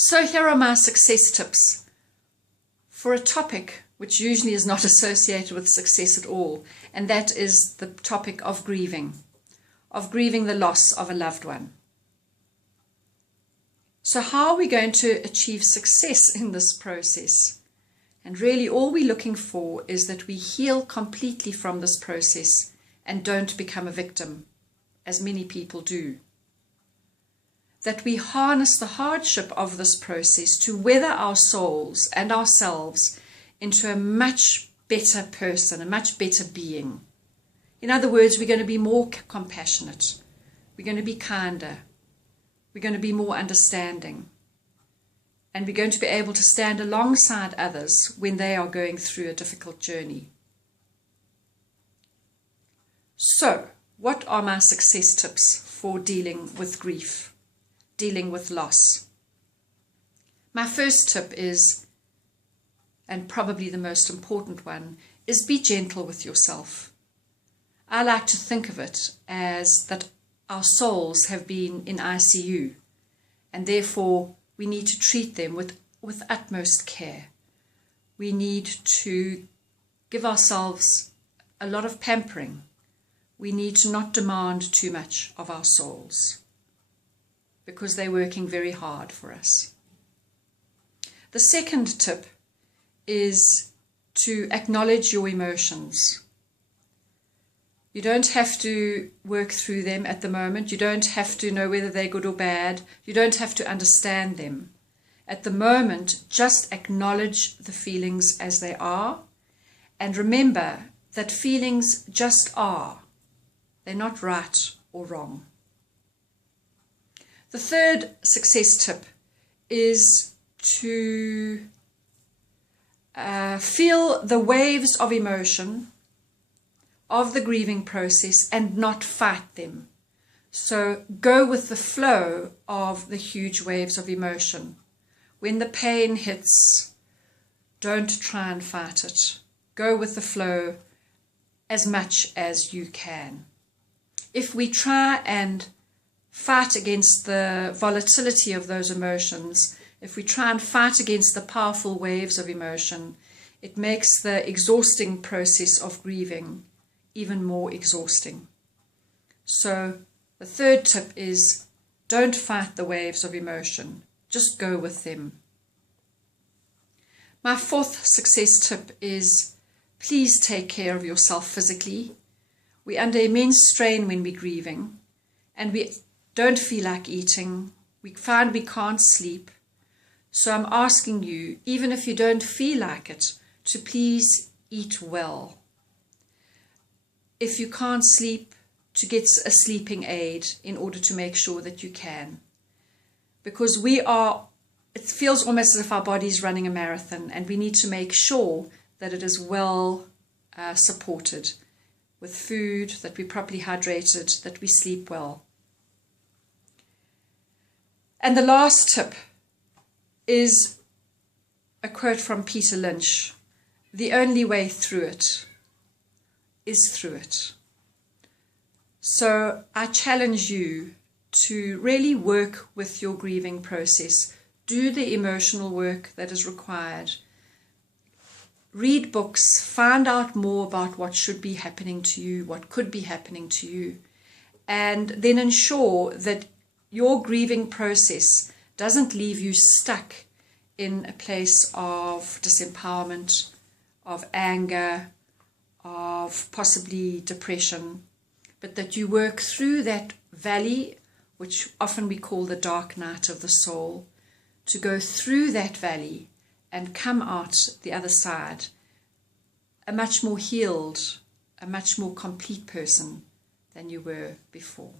So here are my success tips for a topic which usually is not associated with success at all, and that is the topic of grieving the loss of a loved one. So how are we going to achieve success in this process? And really all we're looking for is that we heal completely from this process and don't become a victim, as many people do. That we harness the hardship of this process to weather our souls and ourselves into a much better person, a much better being. In other words, we're going to be more compassionate. We're going to be kinder. We're going to be more understanding. And we're going to be able to stand alongside others when they are going through a difficult journey. So, what are my success tips for dealing with grief? Dealing with loss? My first tip is, and probably the most important one, is be gentle with yourself. I like to think of it as that our souls have been in ICU, and therefore we need to treat them with utmost care. We need to give ourselves a lot of pampering. We need to not demand too much of our souls, because they're working very hard for us. The second tip is to acknowledge your emotions. You don't have to work through them at the moment. You don't have to know whether they're good or bad. You don't have to understand them. At the moment, just acknowledge the feelings as they are, and remember that feelings just are. They're not right or wrong. The third success tip is to feel the waves of emotion of the grieving process and not fight them. So go with the flow of the huge waves of emotion. When the pain hits, don't try and fight it. Go with the flow as much as you can. If we try and fight against the volatility of those emotions, if we try and fight against the powerful waves of emotion, it makes the exhausting process of grieving even more exhausting. So the third tip is, don't fight the waves of emotion, just go with them. My fourth success tip is, please take care of yourself physically. We're under immense strain when we're grieving, and we don't feel like eating. We find we can't sleep. So I'm asking you, even if you don't feel like it, to please eat well. If you can't sleep, to get a sleeping aid in order to make sure that you can. Because it feels almost as if our body's running a marathon, and we need to make sure that it is well supported with food, that we're properly hydrated, that we sleep well. And the last tip is a quote from Peter Lynch: "The only way through it is through it." So I challenge you to really work with your grieving process. Do the emotional work that is required. Read books, find out more about what should be happening to you, what could be happening to you, and then ensure that your grieving process doesn't leave you stuck in a place of disempowerment, of anger, of possibly depression, but that you work through that valley, which often we call the dark night of the soul, to go through that valley and come out the other side a much more healed, a much more complete person than you were before.